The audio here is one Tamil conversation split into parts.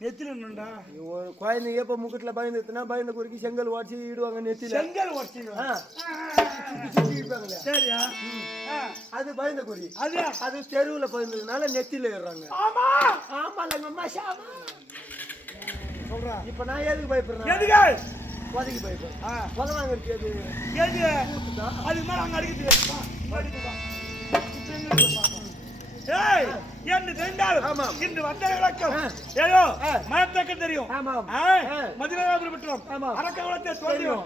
நெத்தில ஒரு குழந்தைங்க இப்ப முக்கட்டுல பயந்துனா பயந்த குறுக்கி செங்கல் உடச்சி இடுவாங்க நெத்தில. செங்கல் இருப்பாங்களே சரியா? அது பயந்த குறி அது? அது தெருவுல பயந்ததுனால நெத்தில ஏறுறாங்க. ஆமா! ஆமாங்க மசாமா சொல்றா. இப்ப நான் எதுக்கு பயப்படுறேன்? எதுக்கு? உதவி பயப்படுறேன். உதவாங்க இருக்கு எது? எது? அதுக்கு மேல அங்க அடிக்குது. வா, என்று தெரிந்தால். இன்று வந்த விளக்கம். ஏதோ. மனத்தக்க தெரியும். மதுராபுரம் பெற்றோம் ஆமாம். அரக்கவளத்தை தோன்றியும்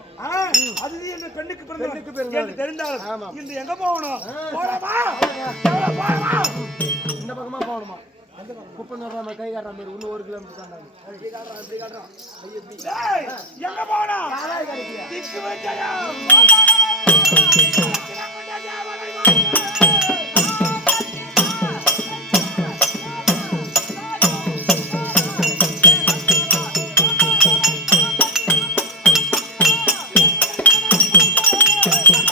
அது என்று பெண்ணுக்கு பெண்ணுக்கு பிறந்தவன் பிறந்தவன். என்று தெரிந்தால். இன்று எங்க போகணும். போலாமா போலாமா? இந்த பக்கமா போகணுமா குப்பை நடுறாம கை காட்டுற மாதிரி இன்னும் ஒரு கிலோமீட்டர் தாண்டாங்க காட்டுறான் காட்டுறான் எங்க காலாய் Quero tudo.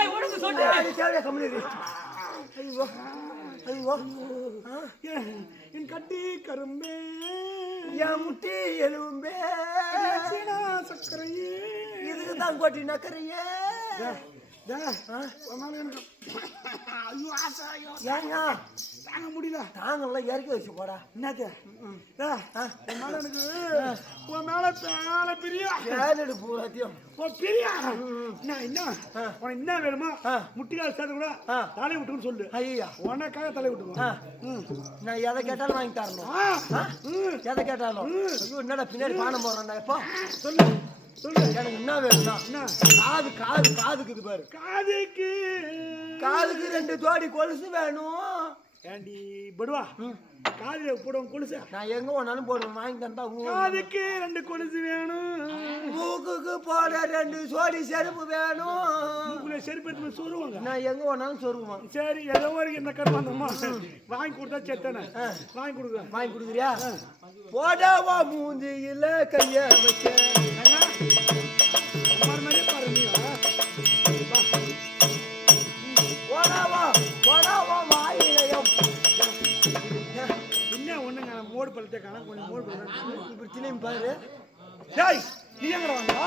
டேய் உனக்கு சொல்லு ஐயோ ஐயோ. என் கட்டி கரும்பே. என் முட்டி எலும்பே. சக்கரையே இதுக்கு தான் கொட்டி எனக்கு ஐயோ ஆசை ஐயோ. ஏங்க? தாங்க முடியல. தாங்கெல்லாம் இறக்கி வச்சு போடா. என்னது? மேல எனக்கு உன் மேல மேல பிரியா? வேலடு பூராத்தியம் உன் பிரியா? என்ன என்ன? உனக்கு என்ன வேணுமோ. முட்டிக்கால் சேர்த்து கூட. தலை விட்டுன்னு சொல்லு. ஐயா உனக்காக தலை விட்டுக்கோ. நான் எதை கேட்டாலும் வாங்கி தரணும். எதை கேட்டாலும். ஐயோ என்னடா பின்னாடி பானம் போடுறேன்டா எப்போ? சொல்லு சொல்லு. எனக்கு என்ன வேணும்னா என்ன? காது காது காதுக்கு இது பாரு. காதுக்கு. காதுக்கு ரெண்டு ஜோடி கொலுசு வேணும். ஏண்டி படுவா. காதுல போடுவோம் கொலுசு. நான் எங்க வேணாலும் போடுவேன். வாங்கி தந்தா காதுக்கு ரெண்டு கொலுசு வேணும். மூக்குக்கு போட ரெண்டு ஜோடி செருப்பு வேணும். மூக்குல செருப்பு எடுத்து சொருவாங்க. நான் எங்க வேணாலும் சொருகுவேன் சரி ஏதோ ஒரு என்ன கருமாந்தம்மா வாங்கி. கொடுத்தா செத்தானே. வாங்கி கொடுக்குறேன். வாங்கி கொடுக்குறியா? போடாவா மூஞ்சியில கைய வச்ச மோடு பழத்தை காண கொஞ்சம் பழத்தை இப்படி திரும்பி பாரு. டேய் நீ எங்கடா வந்தா?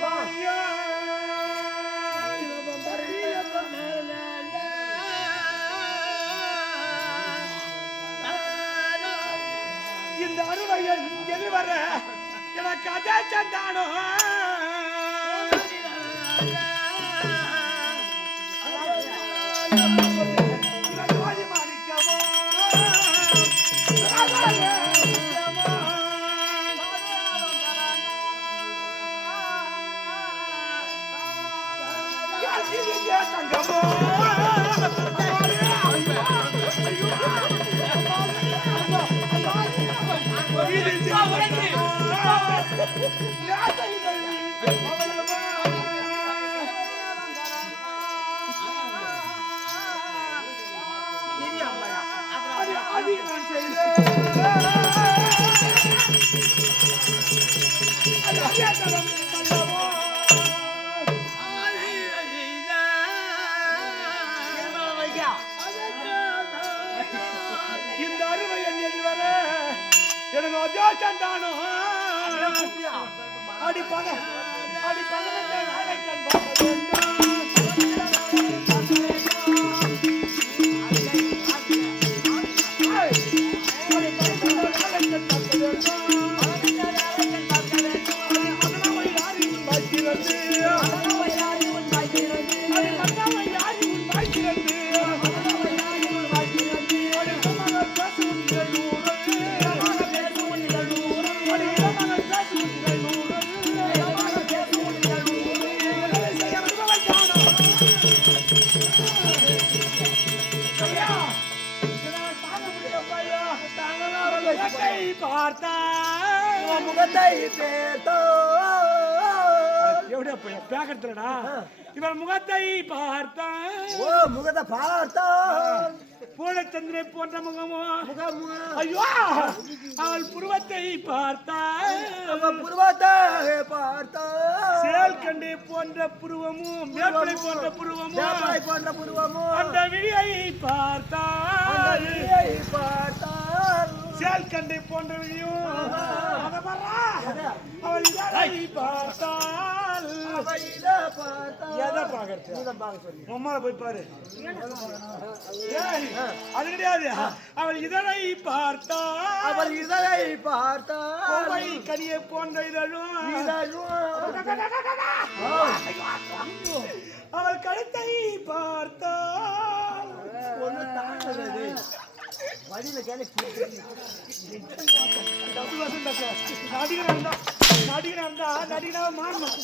உனக்கு எனக்கு அதே சந்தானோ. அடி பக. அடி பகவத்தை நாளைக்கண் பார்க்க பார்த்தா முகத்தை பேர்த்தோ எவ்வளோ பேக்கத்துலடா இவன் முகத்தை பார்த்தான் ஓ முகத்தை பார்த்தோ பூலச்சந்திரை போன்ற முகமோ முகம் ஐயோ அவள் புருவத்தை பார்த்தாள் புருவத்தை பார்த்தோ சேல் கண்டை போன்ற புருவமும் வேப்பிலை போன்ற புருவமும் போன்ற புருவமும் அந்த விழியை பார்த்தாள் விழியை பார்த்தால் சேல் கண்டை போன்ற விழியும் அத பாரா. அவள் இதழை பார்த்தாள் இதை பார்த்தால்? எதை பாக்குறது இதை பார்க்க சொல்லி அம்மாவை போய் பாரு. அது கிடையாது. அவள் இதழை பார்த்தாள் அவள் இதழை பார்த்தால். கனியை போன்ற இதழும். அவள் கழுத்தை பார்த்தாள் ஒண்ணு தாண்டது வழியில கேள்வி நடிகராக நடிகர் நடிகராக மாறணும்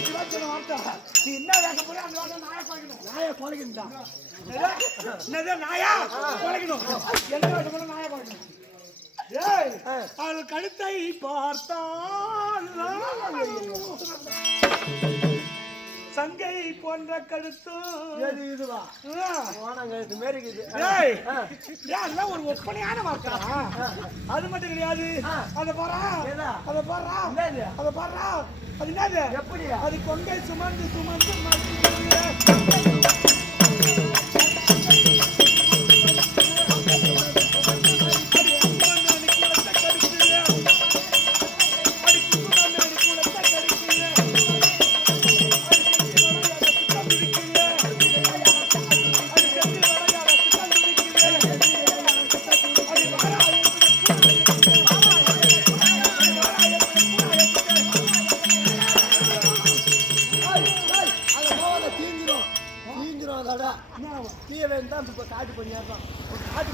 இதான் சொன்ன வார்த்தை நீ என்ன வேக போய் அந்த வார்த்தை நாயா குறைக்கணும் நாயை குறைக்கின்றான் என்னது நாயா குறைக்கணும் எந்த வேக போல நாயை குறைக்கணும் ஏய் அவள் கழுத்தை பார்த்தாள் சங்கை போன்ற கழுத்தும் இதுவா? இது மாரி அதெல்லாம் ஒரு ஒப்பனையான வார்த்தை. அது மட்டும் கிடையாது. அத பாரா? அத பாரா? அத பாரா. அது என்னது? எப்படியா? அது கொங்கை சுமந்து சுமந்து தீஞ்சிரும் அதோட வேண்டாம் இப்ப காட்டு காட்டு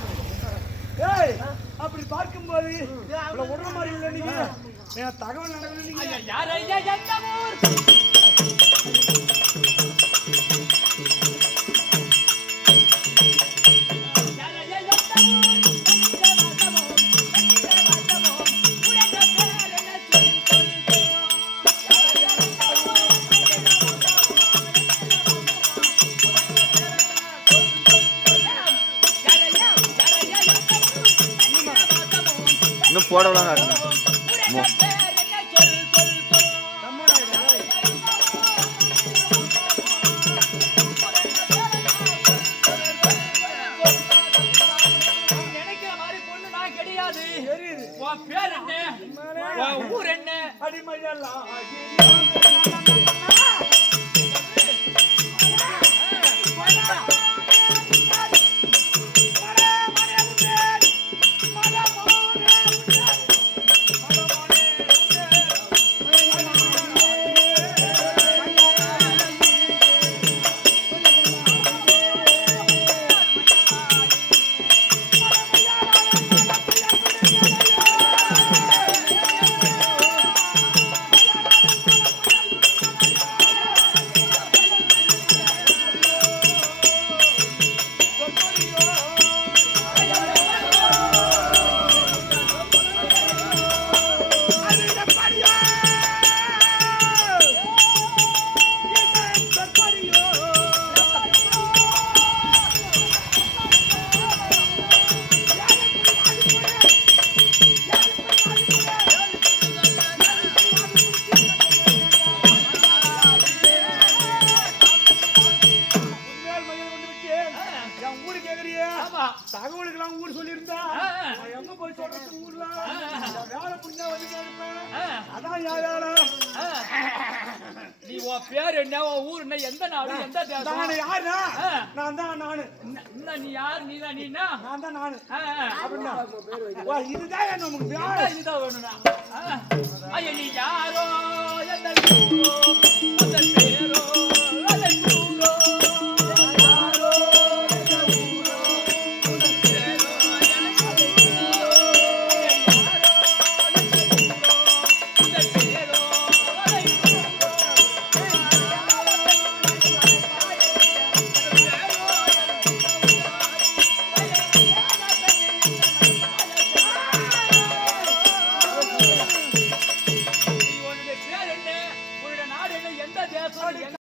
ஏய், அப்படி பார்க்கும்போது இவ்வளவு உடனே மாதிரி இல்லை நீங்க. தகவல் நடக்கணும் நீங்க எந்த ஊர்? பேர் என்ன? உன் ஊர் என்ன? அடிமையெல்லாம். எந்த நாடு எந்த தேசம் நானு யாருனா ஆ. நான் தான் நானு என்ன- நீ யார் நீ தான் நீனா நான் தான் நானு. அப்படின்னா வா, இதுதான் என்ன உங்களுக்கு வேலை. இதுதான் வேணும்னா. ஐயா நீ யாரோ எந்த அந்த